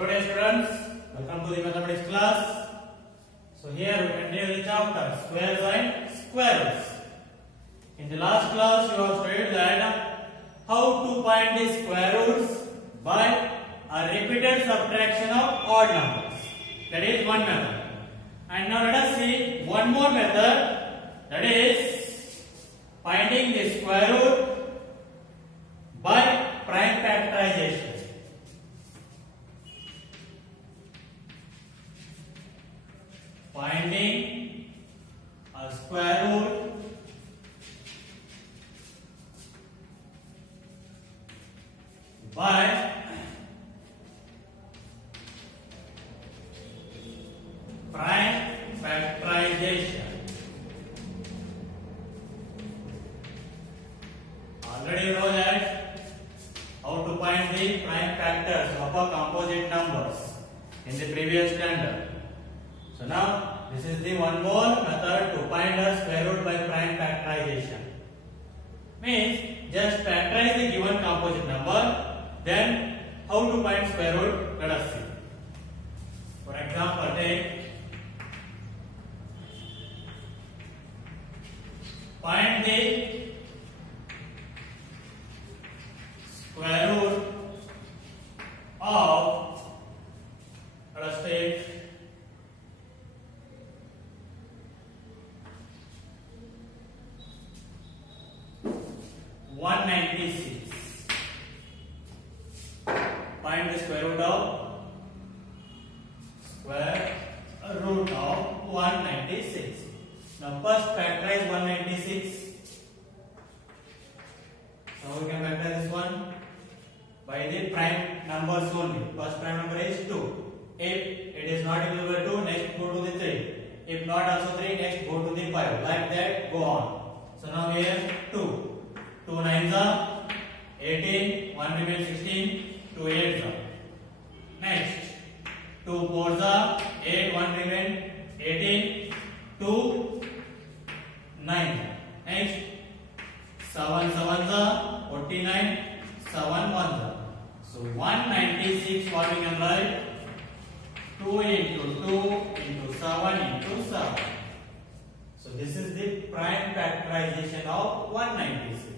Hello dear students, welcome to the mathematics class. So here we continue the chapter squares and squares. In the last class you have studied that how to find the square roots by a repeated subtraction of odd numbers. That is one method. And now let us see one more method, that is finding the square root by prime factorization. Finding a square root by prime factorization. Already you know that how to find the prime factors of a composite numbers in the previous standard. So now this is the one more method to find a square root by prime factorization. Means just factorize the given composite number, then how to find square root, let us see. For example, take find the square root of, let us take 196. Find the square root of 196. Now first factorize 196. Now we can factorize this one by the prime numbers only. First prime number is 2. If it is not equal to 2, next go to the 3. If not also 3, next go to the 5. Like that, go on. So now here 2. 2 9s are 18, 1 remains 16, 2 8s are. Next, 2 4s are 8, 1 remains 18, 2 9. Next, 7 7s are 49, 7 1s are. So 196 what we can write? 2 into 2 into 7 into 7. So this is the prime factorization of 196.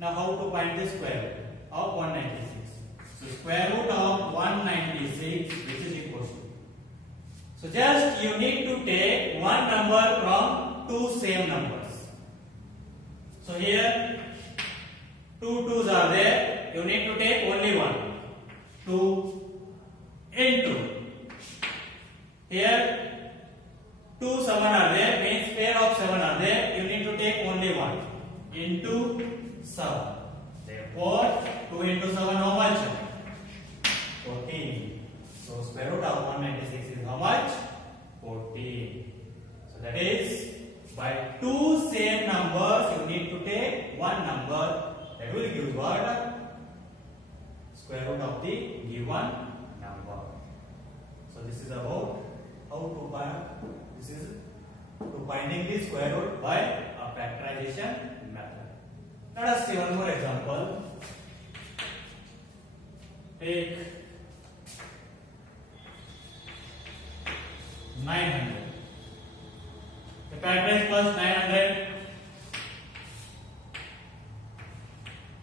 Now how to find the square root of 196? So square root of 196 which is equal to. So just you need to take one number from two same numbers. So here 2 2s are there. You need to take only one. 2 into. Here 2 7 are there. Means pair of 7 are there. You need to take only one. Into 7. Therefore, 2 into 7 how much? 14. So square root of 196 is how much? 14. So that is by two same numbers you need to take one number, that will give what? Square root of the given number. So this is about how to find, this is to finding the square root by a factorization method. Let us see one more example. Take 900. The factorize plus 900.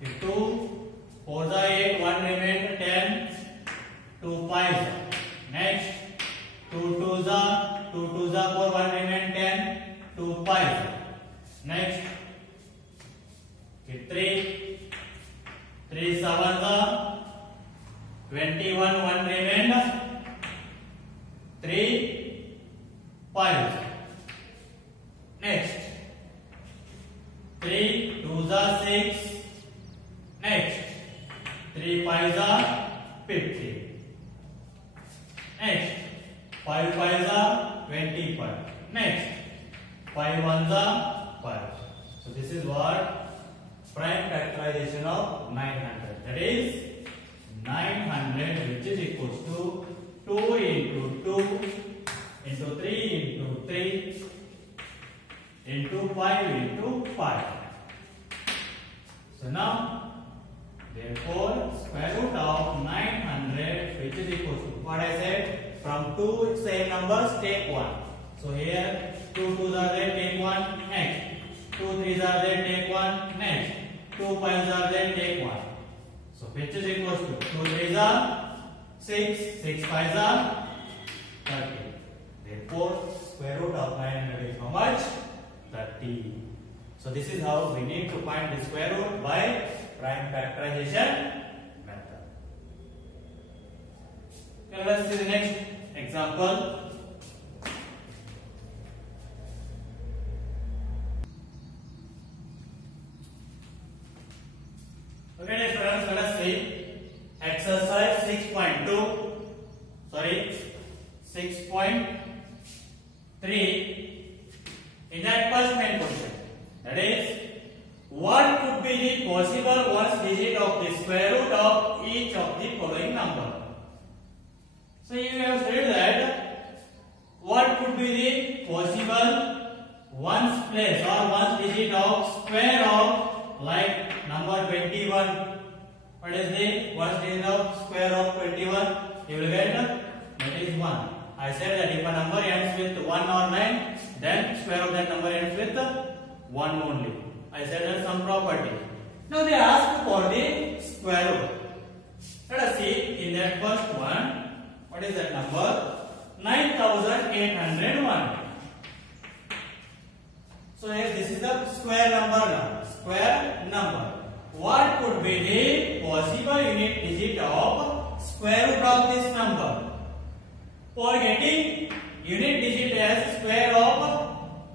If 2 4s are 8, 1 remains 10, 2 5s. Next, 2 2s are 4, 1 remains 10, 2 5s. Next, 3 7s are 21, 1 remains 3 5s. Next, 3 2s are 6. Next, 3 5s are 50. Next, 5 5s are 25. Next, 5 1s are 5. So this is what prime factorization of 900. That is 900 which is equals to 2 into 2 into 3 into 3 into 5 into 5. So now, therefore, square root of 900 which which is equal to what I said, from two same numbers take one. So here 2 2s are there, take one, next 2 3s are there, take one, next 2 5s are there, take one. So which is equal to 2 3s are 6, 6 5s are 30. Therefore square root of 900 is how much? 30. So this is how we need to find the square root by prime factorization method. Okay, let's see the next example. Okay, dear friends, let us see exercise 6.2. Sorry, 6.3. In that first main question, that is, what could be the possible ones digit of the square root of each of the following number? So you have said that what could be the possible ones place or ones digit of square of, like number 21. What is the ones digit of square of 21? You will get that is 1. I said that if a number ends with 1 or 9, then square of that number ends with 1 only. I said that some property. Now they ask for the square root. Let us see in that first one. What is that number? 9801. So here this is the square number now. Square number. What could be the possible unit digit of square root of this number? For getting unit digit as square of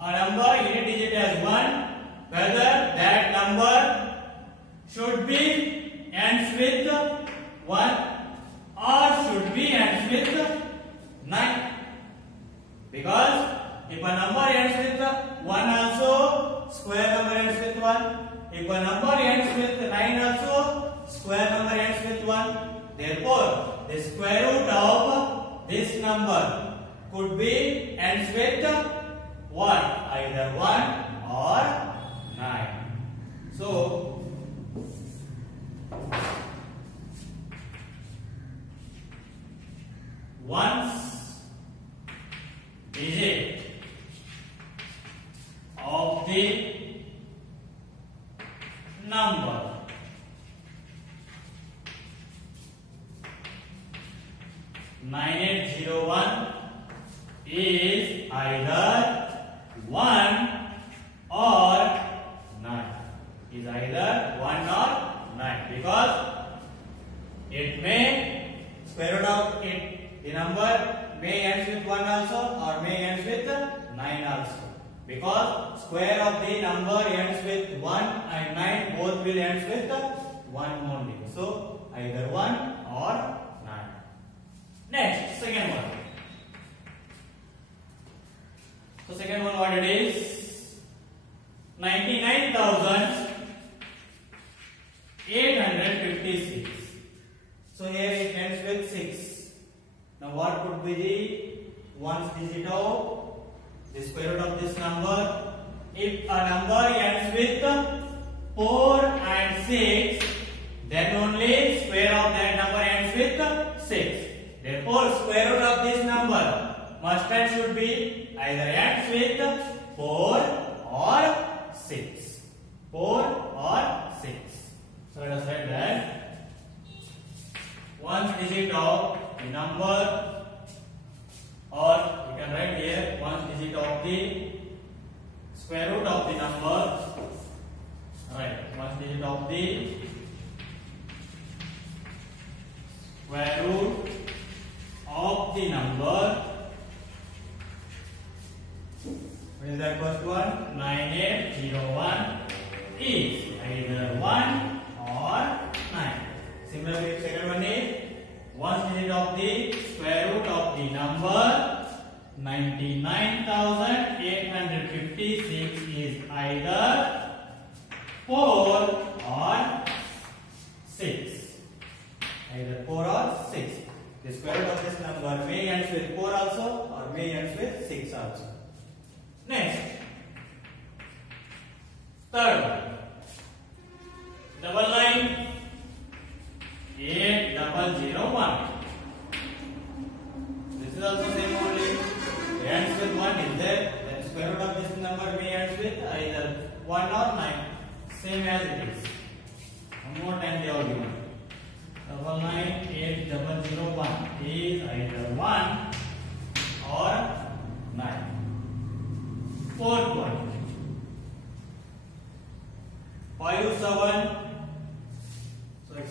a number, unit digit as 1, whether that number should be ends with 1 or should be ends with 9. Because if a number ends with 1 also, square number ends with 1. If a number ends with 9 also, square number ends with 1. Therefore, the square root of this number could be ends with what? Either 1 or 9. So ones digit of the number (9801) is either 1 or 9. Is either 1 or 9, because it may square root of it, the number may ends with 1 also or may ends with 9 also. Because square of the number ends with 1 and 9, both will ends with 1 only. So either 1 or 9. Next, second one. So second one, what it is? 99,856. So here it ends with 6. Now what could be the ones digit of the square root of this number? If a number ends with 4 and 6, then only square of that number ends with 6. Therefore, square root of this number must and should be either ends with 4 or 6. 4 or 6. So let us write that ones digit of the number, or you can write here ones digit of the square root of the number. Right, ones digit of the square root of the number. What is that first one? 9801 is either 1 or 9. Similarly, second one is ones digit of the square root of the number 99,856 is either 4 or 6. Either 4 or 6. The square root of this number may ends with 4 also or may ends with 6 also. Next, third one. 99801.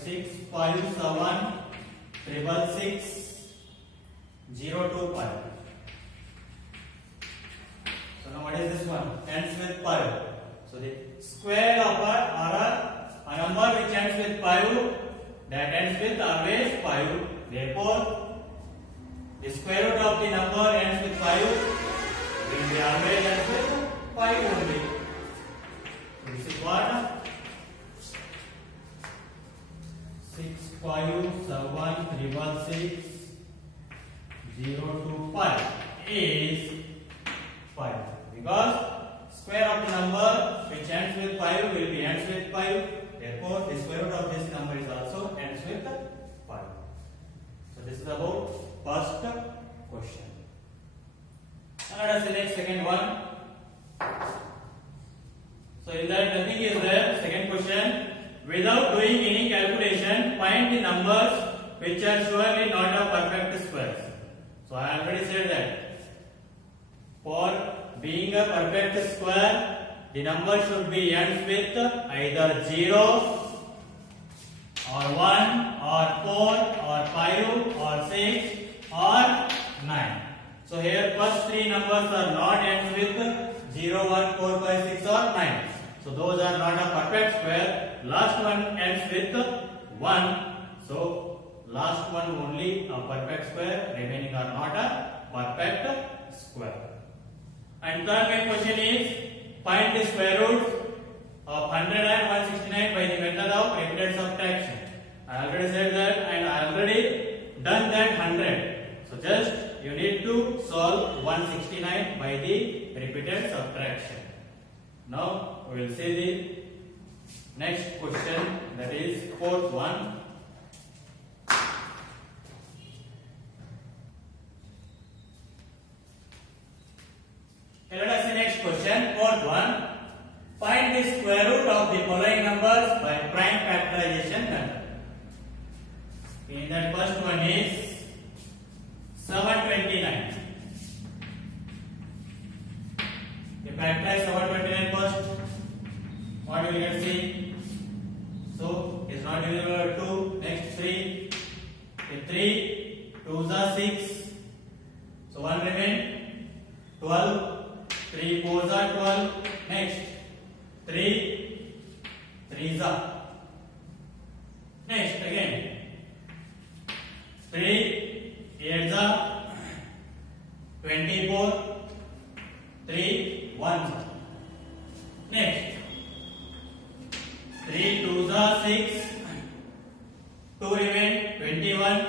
657666025. So now what is this one? Ends with 5. So the square of a number which ends with 5, that ends with always 5. Therefore, the square root of the number ends with 5 will be always ends with 5 only. So this is what? 657666025 is 5, because square of the number which ends with 5 will be ends with 5. Therefore, the square root of this number is also ends with 5. So this is about first question. Now let us select second one. So in that nothing is there. Second question: without doing any calculation, find the numbers which are surely not of perfect squares. So I already said that for being a perfect square, the number should be ends with either 0 or 1 or 4 or 5 or 6 or 9. So here first three numbers are not ends with 0, 1, 4, 5, 6 or 9. So those are not a perfect square. Last one ends with 1. So last one only a perfect square. Remaining are not a perfect square. And third main question is find the square roots of 100 and 169 by the method of repeated subtraction. I already said that and I already done that 100. So just you need to solve 169 by the repeated subtraction. Now we will see the next question, that is fourth one. Let us see next question, fourth one. Find the square root of the following numbers by prime factorization method. In that first one is 729. You factorize 729 first. What will you see? So it's not divisible by 2. Next 3. The 3 2s are 6. So 1 remain 12. 3 4s are 12. Next 3 3s are. Next again 3 8s are 24. 3 1s are. Next 3 2s are 6. 2 remain 21.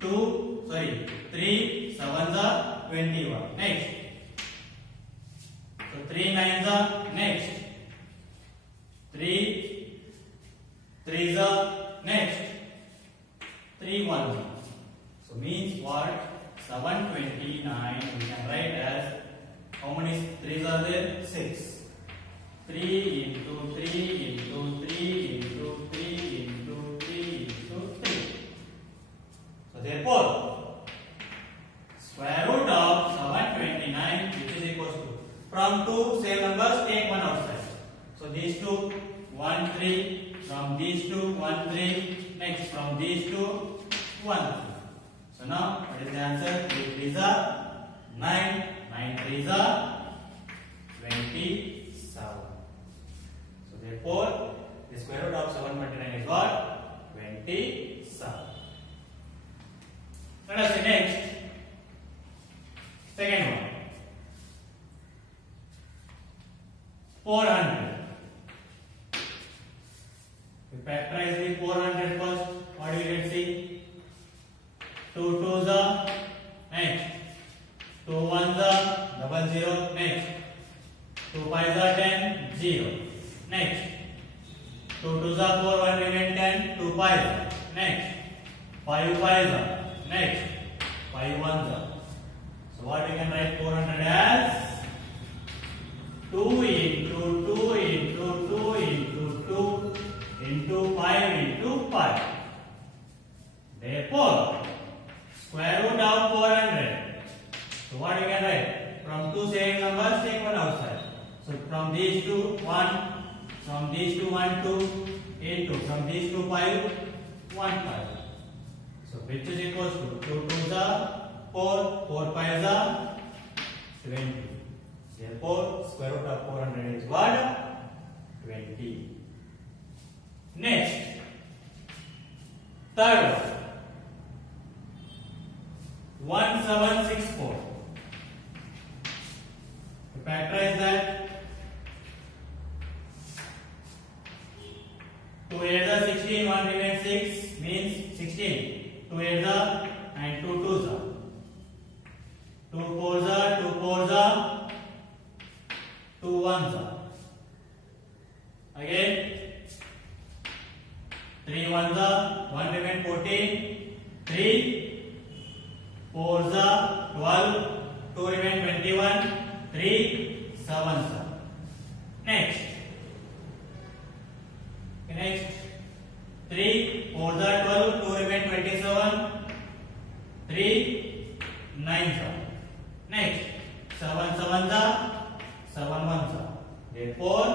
3 7s are 21. Next 3 9s are. Next 3 3s are. Next 3 1s are. So means what? 729 we can write as, how many 3s are there? 6. 3 into 3 into 3 into 3 into 3 into 3. So therefore square root of 729 which is equals to, from two same numbers take one outside. So these two 1 3, from these two 1 3, next from these two 1 3. So now what is the answer? 3 3s are 9, 9 3s are 27. So therefore the square root of 729 is what? 27. Let us see next second one. 400. We factorize the 400 first. What do we get? See, 2 2s are. Next 2 1s are 00. Next 2 5s are 10 0. Next 2 2s are 4, 1 remain 10. 2 5s are. Next 5 5s are. Next 5 1s are. So what we can write 400 as? 2 into 2 into 2 into 2 into 5 into 5. Therefore, square root of 400. So what we can write? From two same numbers, take one outside. So from these two, 1. From these two, 1 2. into from these two 5, 1 5. So which is equals to 2 2s are 4, 4 5s are 20. Therefore, square root of 400 is what? 20. Next, third one, 1764. To factorize that, 2 8s are 16, 1 remains 6, means 16. 2 8s are and 2 2s are. 2 4s are, 2 4s are, 2 1s are. Again, 3 1s are, 1 remains 14, 3 4s are 12, 2 remains 21, 3 7s are. Next, 3 4s are 12, 2 remains 27, 3 9s are. Next, 7 7s are, 7 1s are. Therefore,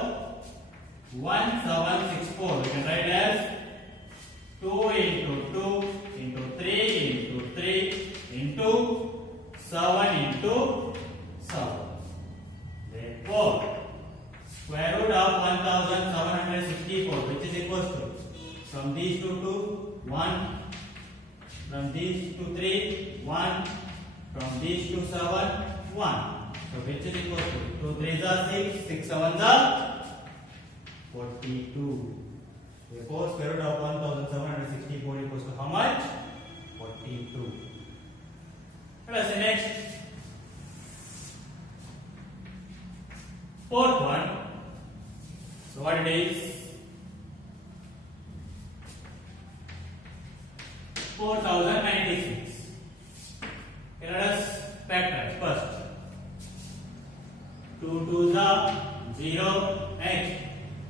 1764 we can write as 2 into 2 into 3 into 3 into 7 into 7. Therefore, square root of 1764, which is equals to from these two to 1, from these two 3, 1, from these two 7, 1. So which is equals to 2 3s are 6, 6 7s are 42. Therefore, square root of 1764 equals to how much? 42. Let us see next. Fourth one. So what it is? 4096. Let us factorize first. 2 2s are 0. Next,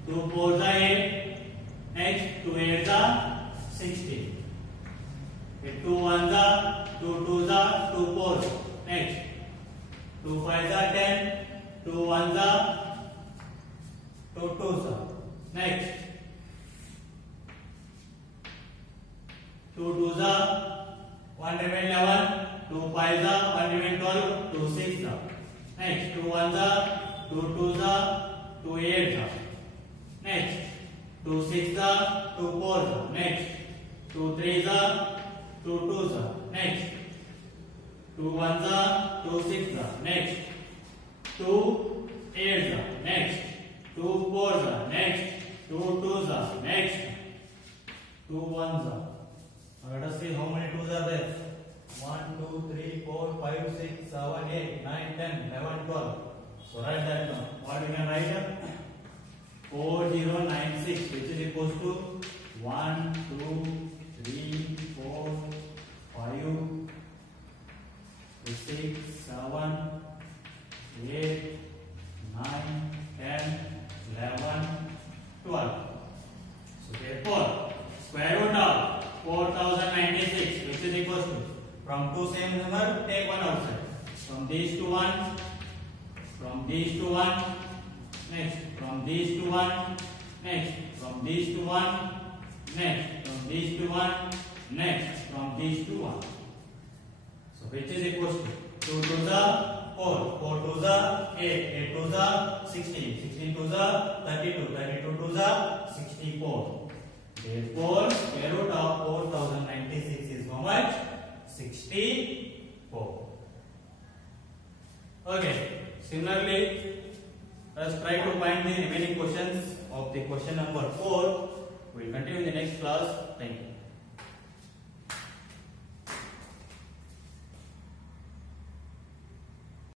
2 4s are 8. Next, 2 8s are 16. 2 1s are, 2 2s are, 2 4s. Next, 2 5s are 10. 2 1s are, 2 2s are. Next, 2 2s are, 1 remain 11. 2 5s are, 1 remain 12. 2 6s are. Next, 2 1s are, 2 2s are, 2 8s are. Next, 2 6s are, 2 4s are. Next, 2 3s are, 2 2s are. Next, 2 1s are, 2 6s are. Next, 2 8s are. Next, 2 4s are. Next, 2 2s are. Next, 2 1s are. Now let us see how many 2s are there. 1 2 3 4 5 6 7 8 9 10 11 12. So write that down. What we can write here? 4096, which is equals to 1 2 3 4 5 6 7 8 9 10 11 12. So therefore, square root of 4096, which is equals to, from two same number take one outside. From these to 1, from these to 1, next, from these to 1, next, from these to 1, next, from these to 1, next, from these to 1. So which is equals to 2 2s are 4, 4 2s are 8, 8 2s are 16, 16 2s are 32, 32 2s are 64. Therefore, square root of 4096 is how much? 64. Okay. Similarly, let's try to find the remaining questions of the question number 4. We will continue in the next class. Thank you.